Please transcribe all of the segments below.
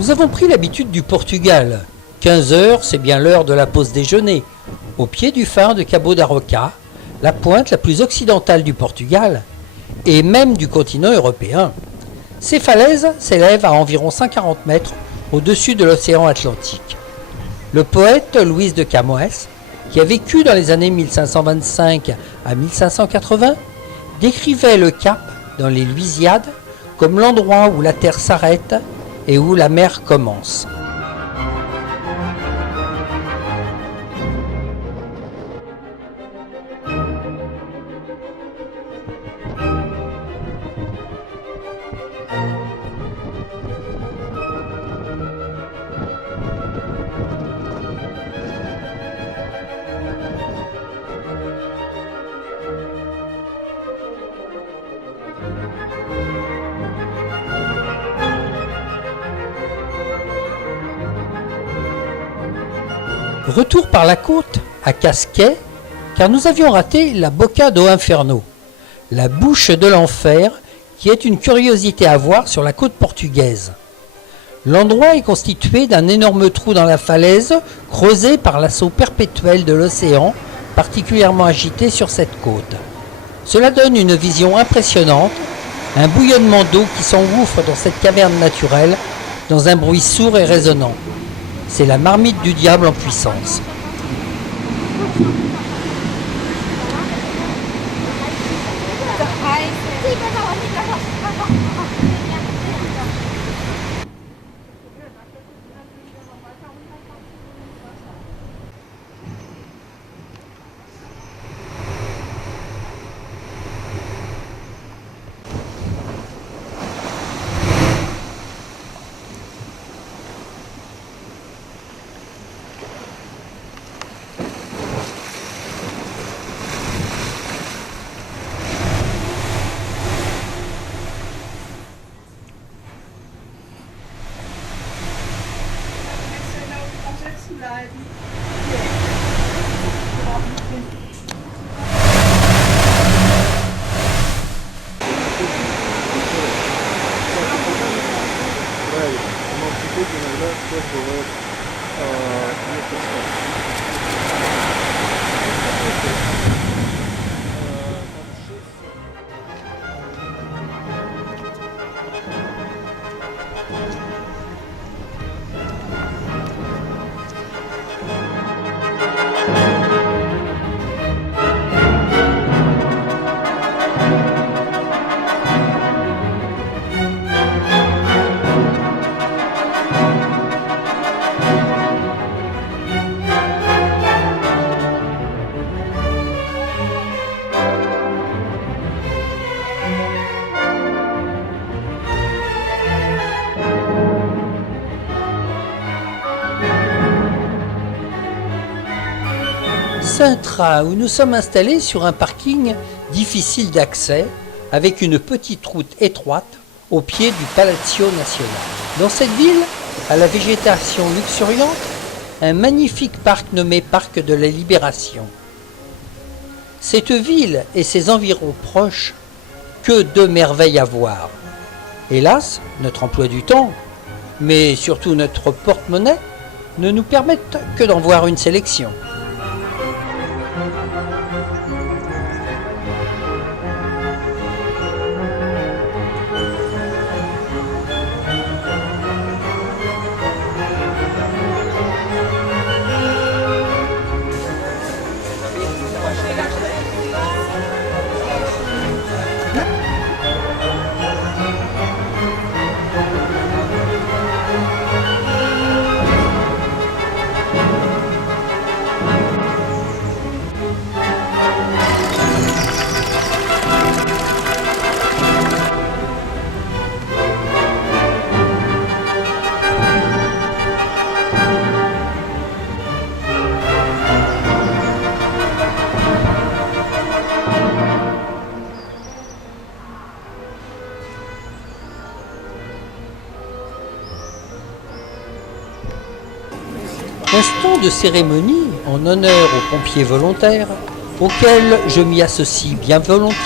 Nous avons pris l'habitude du Portugal. 15 heures, c'est bien l'heure de la pause déjeuner. Au pied du phare de Cabo da Roca, la pointe la plus occidentale du Portugal, et même du continent européen. Ces falaises s'élèvent à environ 140 mètres au-dessus de l'océan Atlantique. Le poète Luís de Camões, qui a vécu dans les années 1525 à 1580, décrivait le cap dans les Louisiades comme l'endroit où la terre s'arrête et où la mer commence. Retour par la côte, à Casquet, car nous avions raté la Boca do Inferno, la bouche de l'enfer, qui est une curiosité à voir sur la côte portugaise. L'endroit est constitué d'un énorme trou dans la falaise, creusé par l'assaut perpétuel de l'océan, particulièrement agité sur cette côte. Cela donne une vision impressionnante, un bouillonnement d'eau qui s'engouffre dans cette caverne naturelle, dans un bruit sourd et résonnant. C'est la marmite du diable en puissance. Sintra, où nous sommes installés sur un parking difficile d'accès, avec une petite route étroite au pied du Palácio Nacional. Dans cette ville, à la végétation luxuriante, un magnifique parc nommé Parc de la Libération. Cette ville et ses environs proches, que de merveilles à voir. Hélas, notre emploi du temps, mais surtout notre porte-monnaie, ne nous permettent que d'en voir une sélection. Instant de cérémonie en honneur aux pompiers volontaires, auxquels je m'y associe bien volontiers.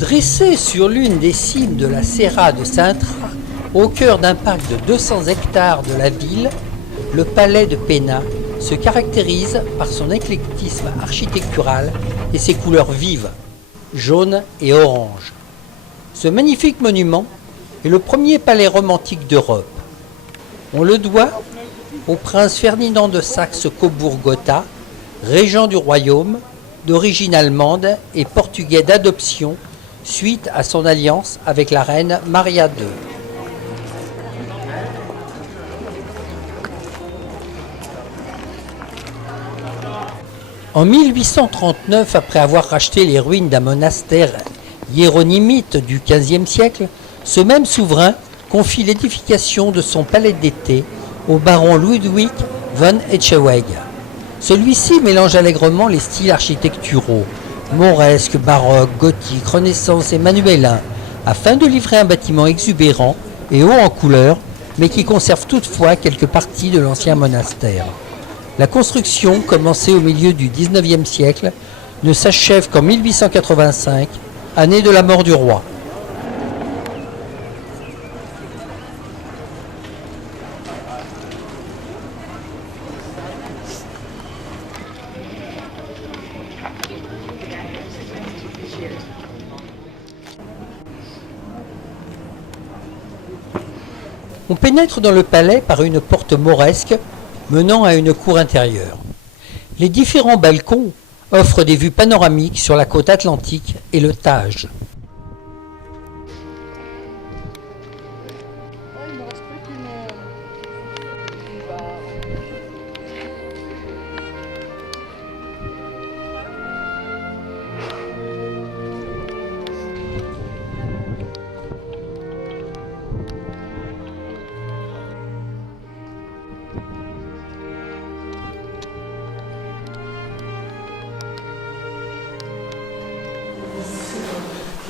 Dressé sur l'une des cimes de la Serra de Sintra, au cœur d'un parc de 200 hectares de la ville, le palais de Pena se caractérise par son éclectisme architectural et ses couleurs vives, jaune et orange. Ce magnifique monument est le premier palais romantique d'Europe. On le doit au prince Ferdinand de Saxe-Cobourg-Gotha, régent du royaume, d'origine allemande et portugais d'adoption, suite à son alliance avec la reine Maria II. En 1839, après avoir racheté les ruines d'un monastère hiéronymite du XVe siècle, ce même souverain confie l'édification de son palais d'été au baron Ludwig von Eschewege. Celui-ci mélange allègrement les styles architecturaux, mauresque, baroque, gothique, renaissance et manuélin, afin de livrer un bâtiment exubérant et haut en couleur, mais qui conserve toutefois quelques parties de l'ancien monastère. La construction, commencée au milieu du XIXe siècle, ne s'achève qu'en 1885, année de la mort du roi. On pénètre dans le palais par une porte mauresque menant à une cour intérieure. Les différents balcons offrent des vues panoramiques sur la côte atlantique et le Tage.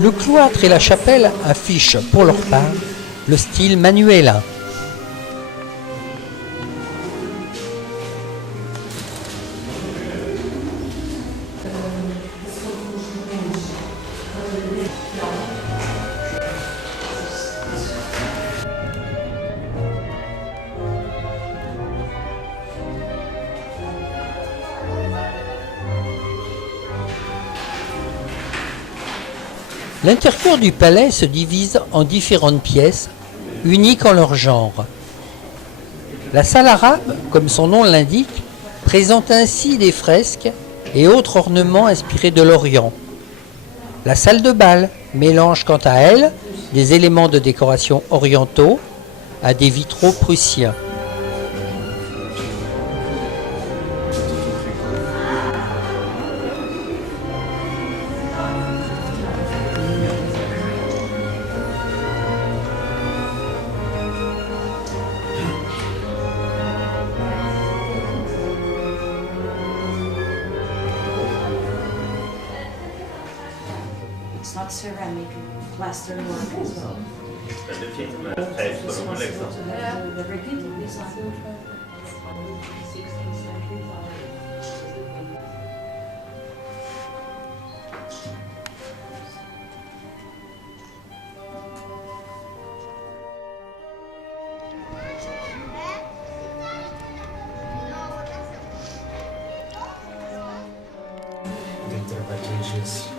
Le cloître et la chapelle affichent pour leur part le style manuélin. L'intérieur du palais se divise en différentes pièces, uniques en leur genre. La salle arabe, comme son nom l'indique, présente ainsi des fresques et autres ornements inspirés de l'Orient. La salle de bal mélange quant à elle des éléments de décoration orientaux à des vitraux prussiens. It's not ceramic, plaster work as well. Men det finns med tejpformer liksom. The repeated design. Victor Vatages.